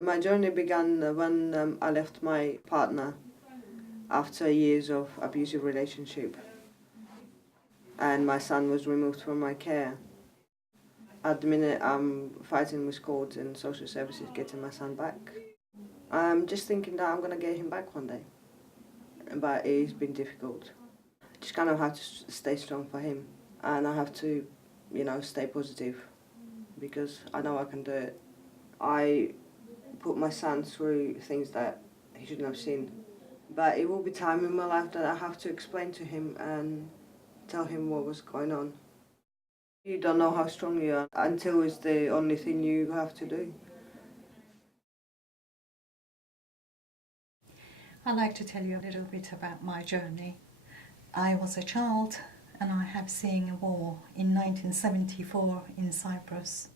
My journey began when I left my partner after years of abusive relationship, and my son was removed from my care. At the minute, I'm fighting with courts and social services getting my son back. I'm just thinking that I'm going to get him back one day, but it's been difficult. Just kind of have to stay strong for him, and I have to, stay positive because I know I can do it. I put my son through things that he shouldn't have seen, but it will be time in my life that I have to explain to him and tell him what was going on. You don't know how strong you are until it's the only thing you have to do. I'd like to tell you a little bit about my journey. I was a child and I have seen a war in 1974 in Cyprus.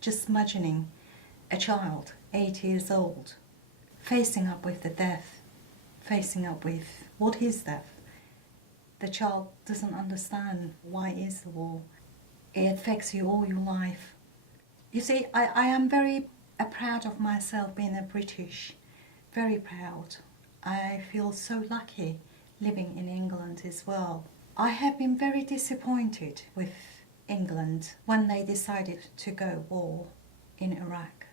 Just imagining a child, 8 years old, facing up with the death, facing up with what is death. The child doesn't understand why is the war. It affects you all your life. You see, I am very proud of myself being a British, very proud. I feel so lucky living in England as well. I have been very disappointed with England when they decided to go war in Iraq.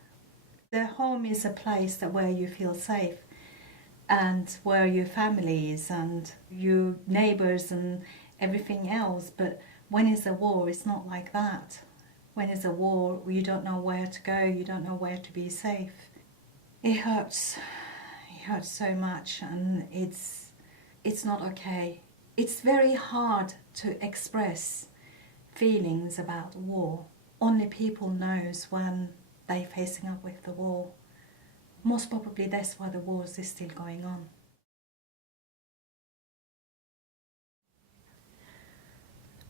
The home is a place where you feel safe and where your family is and your neighbours and everything else, but when it's a war, it's not like that. When it's a war, you don't know where to go, you don't know where to be safe. It hurts. It hurts so much, and it's not okay. It's very hard to express feelings about war. Only people knows when they're facing up with the war. Most probably that's why the war is still going on.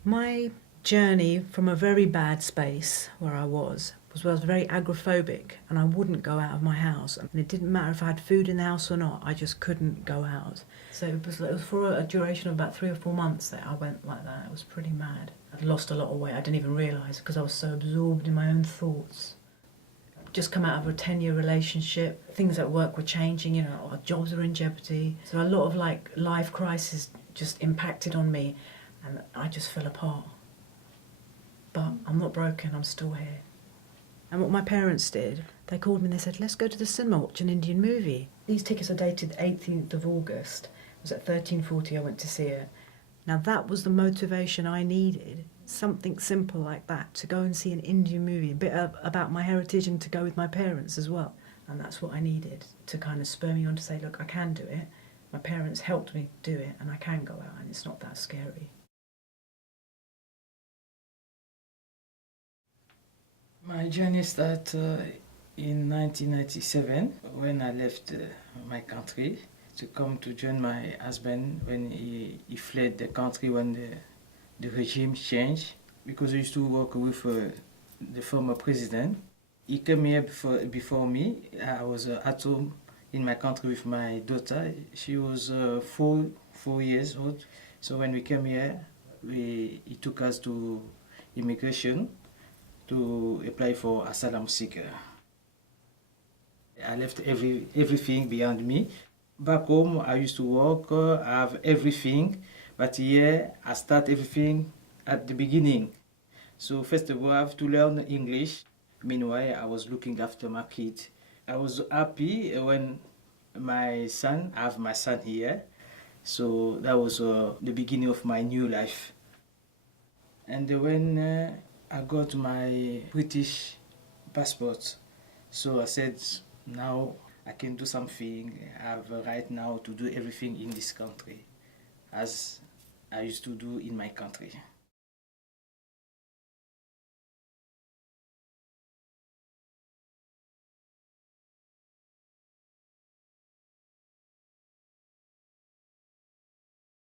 My journey from a very bad space where I was very agoraphobic, and I wouldn't go out of my house, and it didn't matter if I had food in the house or not, I just couldn't go out. So it was for a duration of about 3 or 4 months that I went like that. It was pretty mad. I'd lost a lot of weight. I didn't even realise because I was so absorbed in my own thoughts. Just come out of a 10-year relationship, things at work were changing, our jobs were in jeopardy. So a lot of life crisis just impacted on me, and I just fell apart. But I'm not broken, I'm still here. And what my parents did, they called me and they said, let's go to the cinema, watch an Indian movie. These tickets are dated 18th of August. It was at 13:40 I went to see it. Now that was the motivation I needed, something simple like that, to go and see an Indian movie, a bit about my heritage and to go with my parents as well. And that's what I needed, to kind of spur me on to say, look, I can do it. My parents helped me do it, and I can go out, and it's not that scary. My journey started in 1997 when I left my country to come to join my husband when he fled the country when the regime changed, because I used to work with the former president. He came here before me. I was at home in my country with my daughter. She was 4 years old. So when we came here, he took us to immigration to apply for asylum seeker. I left everything behind me. Back home, I used to work, I have everything, but here I start everything at the beginning. So first of all, I have to learn English. Meanwhile, I was looking after my kid. I was happy when I have my son here. So that was the beginning of my new life. And when I got my British passport, so I said, now I can do something. I have a right now to do everything in this country as I used to do in my country.